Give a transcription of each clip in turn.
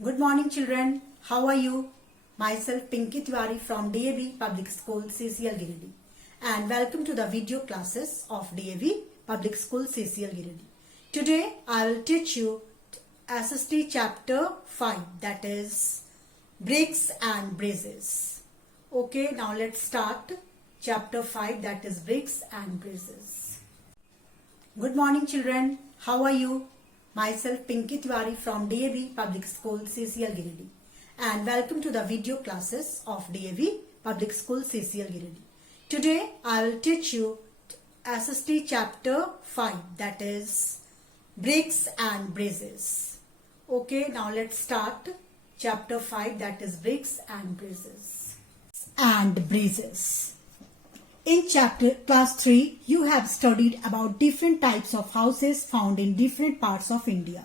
Good morning children. How are you? Myself Pinki Tewari from DAV Public School CCL Girirdi and welcome to the video classes of DAV Public School CCL Girirdi. Today I will teach you SST chapter 5, that is bricks and braces. Okay, now let's start chapter 5, that is bricks and braces. Good morning children. How are you? Myself Pinki Tewari from DAV Public School CCL Girirdi and welcome to the video classes of DAV Public School CCL Girirdi. Today I will teach you SST chapter 5, that is bricks and braces. Okay, now let's start chapter 5, that is bricks and braces. And braces. In chapter class 3, you have studied about different types of houses found in different parts of India.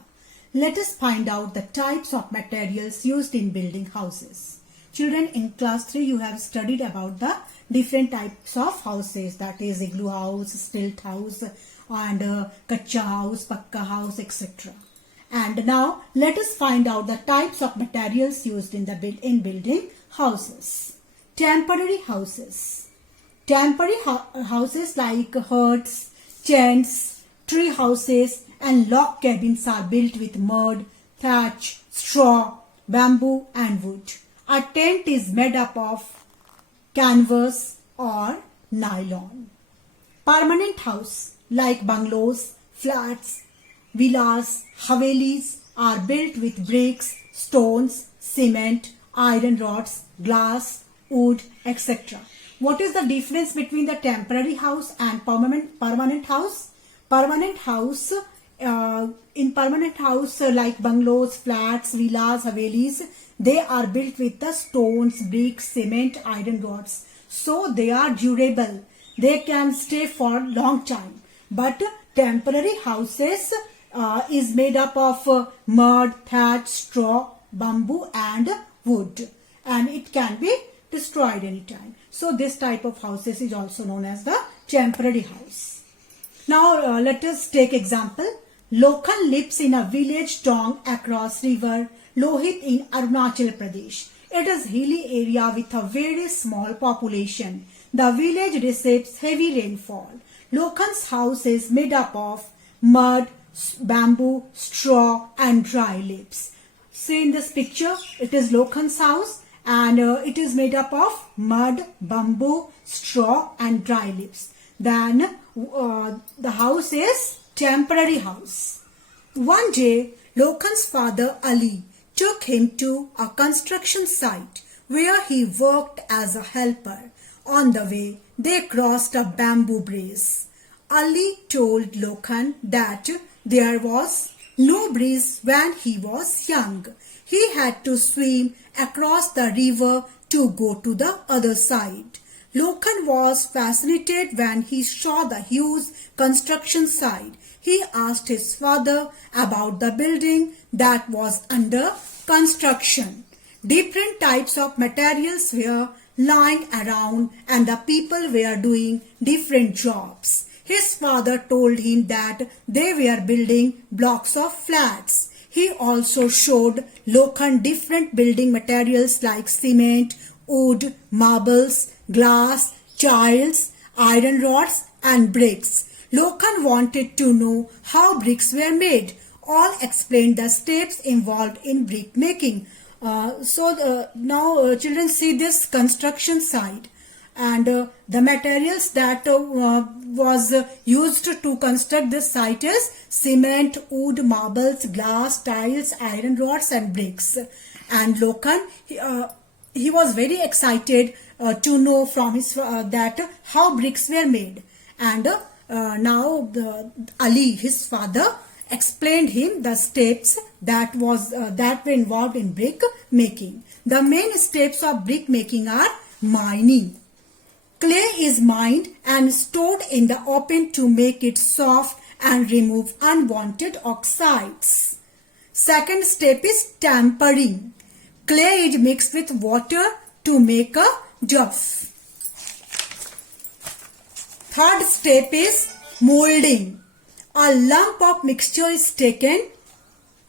Let us find out the types of materials used in building houses. Children, in class 3, you have studied about the different types of houses, that is igloo house, stilt house and kacha house, pakka house, etc. And now let us find out the types of materials used in building houses. Temporary houses. Temporary houses like huts, tents, tree houses and log cabins are built with mud, thatch, straw, bamboo and wood. A tent is made up of canvas or nylon. Permanent house like bungalows, flats, villas, havelis are built with bricks, stones, cement, iron rods, glass, wood, etc. What is the difference between the temporary house and permanent house? Permanent house, in permanent house like bungalows, flats, villas, havelis, they are built with the stones, bricks, cement, iron rods. So they are durable. They can stay for a long time. But temporary houses is made up of mud, thatch, straw, bamboo and wood. And it can be destroyed anytime. So this type of houses is also known as the temporary house. Now let us take example. Lokhan lives in a village Tong across river Lohit in Arunachal Pradesh. It is hilly area with a very small population. The village receives heavy rainfall. Lokhan's house is made up of mud, bamboo, straw and dry leaves. See in this picture, it is Lokhan's house. And it is made up of mud, bamboo, straw and dry leaves. Then the house is temporary house. One day, Lokhan's father Ali took him to a construction site where he worked as a helper. On the way, they crossed a bamboo bridge. Ali told Lokhan that there was no bridge when he was young. He had to swim across the river to go to the other side. Lokhan was fascinated when he saw the huge construction site. He asked his father about the building that was under construction. Different types of materials were lying around and the people were doing different jobs. His father told him that they were building blocks of flats. He also showed Lokhan different building materials like cement, wood, marbles, glass, tiles, iron rods and bricks. Lokhan wanted to know how bricks were made. All explained the steps involved in brick making. Now children, see this construction site. And the materials that was used to construct this site is cement, wood, marbles, glass, tiles, iron rods and bricks. And Lokhan, he was very excited to know from his that how bricks were made. And now Ali, his father, explained him the steps that were involved in brick making. The main steps of brick making are mining. Clay is mined and stored in the open to make it soft and remove unwanted oxides. Second step is tempering. Clay is mixed with water to make a dough. Third step is molding. A lump of mixture is taken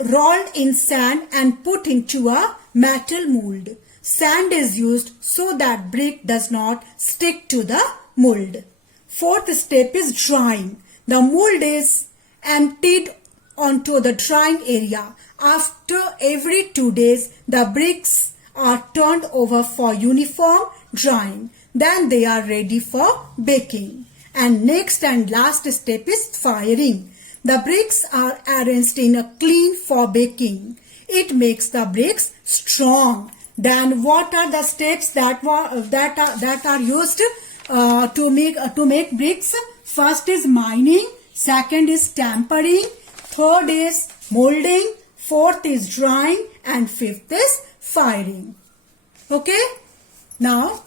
rolled in sand and put into a metal mold. Sand is used so that brick does not stick to the mold. Fourth step is drying. The mold is emptied onto the drying area. After every 2 days, the bricks are turned over for uniform drying. Then they are ready for baking. And next and last step is firing. The bricks are arranged in a clean for baking. It makes the bricks strong. Then what are the steps that are used to make bricks? First is mining, second is tampering, third is molding, fourth is drying, and fifth is firing. Okay? Now,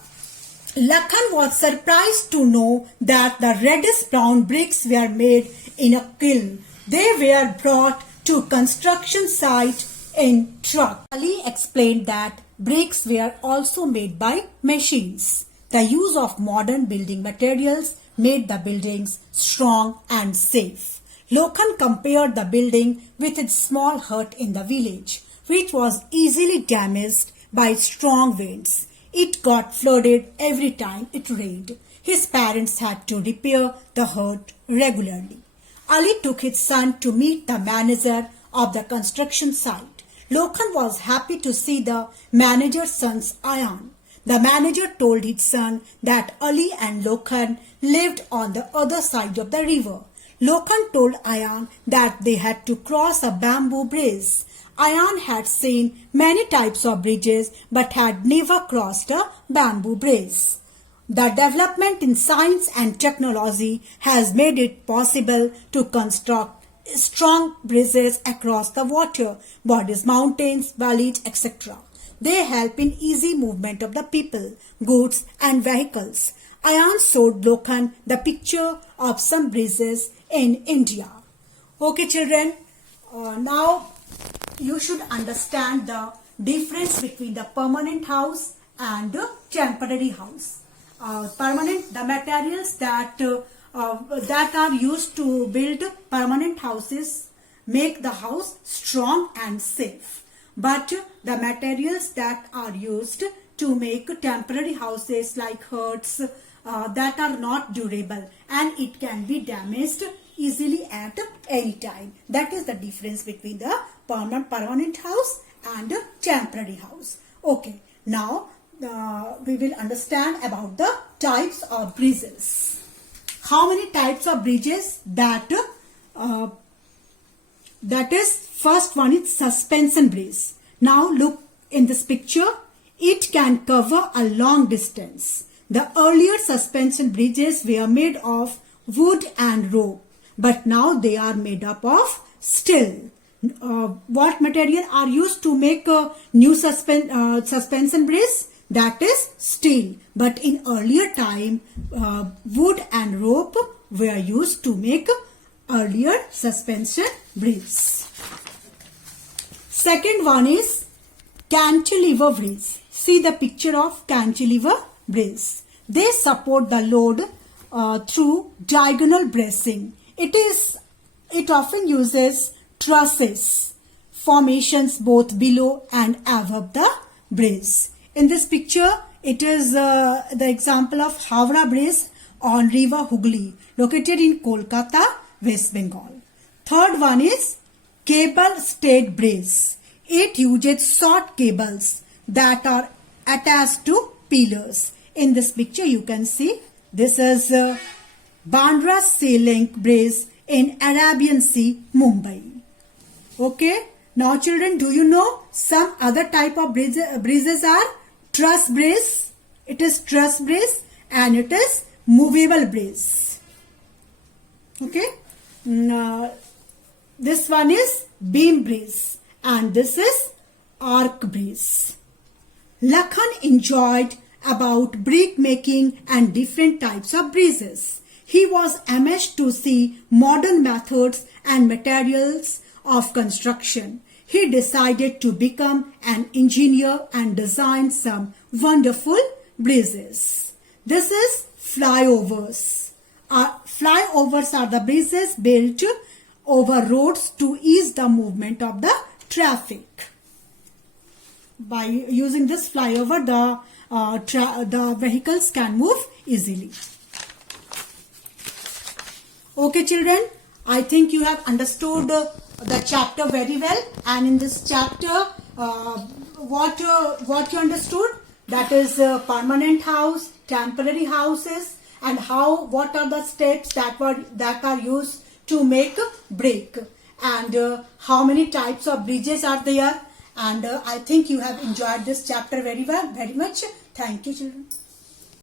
Lakhan was surprised to know that the reddish brown bricks were made in a kiln. They were brought to construction site in truck. Ali explained that bricks were also made by machines. The use of modern building materials made the buildings strong and safe. Lokhan compared the building with its small hut in the village, which was easily damaged by strong winds. It got flooded every time it rained. His parents had to repair the hut regularly. Ali took his son to meet the manager of the construction site. Lokhan was happy to see the manager's son's Ayan. The manager told his son that Ali and Lokhan lived on the other side of the river. Lokhan told Ayan that they had to cross a bamboo bridge. Ayan had seen many types of bridges but had never crossed a bamboo bridge. The development in science and technology has made it possible to construct strong bridges across the water bodies, mountains, valleys, etc. They help in easy movement of the people, goods and vehicles. Ayan showed Lokhan the picture of some bridges in India. Okay children, now you should understand the difference between the permanent house and the temporary house. The materials that are used to build permanent houses make the house strong and safe. But the materials that are used to make temporary houses like huts that are not durable and it can be damaged easily at any time. That is the difference between the permanent house and the temporary house. Okay, now we will understand about the types of bridges. How many types of bridges? That is, first one is suspension bridge. Now look in this picture. It can cover a long distance. The earlier suspension bridges were made of wood and rope, but now they are made up of steel. What material are used to make a new suspension bridge? That is steel. But in earlier time, wood and rope were used to make earlier suspension bridge. Second one is cantilever bridge. See the picture of cantilever bridge. They support the load through diagonal bracing. It often uses trusses formations both below and above the bridge. In this picture, it is the example of Howrah Bridge on River Hooghly, located in Kolkata, West Bengal. Third one is cable-stayed bridge. It uses short cables that are attached to pillars. In this picture, you can see this is Bandra Sea Link Bridge in Arabian Sea, Mumbai. Okay. Now children, do you know some other type of bridges are truss bridge? It is truss bridge and it is movable bridge. Okay. Now, this one is beam bridge and this is arc bridge. Lakhan enjoyed about brick making and different types of bridges. He was amazed to see modern methods and materials of construction. He decided to become an engineer and design some wonderful bridges. This is flyovers. Flyovers are the bridges built over roads to ease the movement of the traffic. By using this flyover, the vehicles can move easily. Okay children, I think you have understood the chapter very well, and in this chapter what you understood, that is permanent house, temporary houses, and what are the steps that are used to make brick, and how many types of bridges are there. And I think you have enjoyed this chapter very much. Thank you children.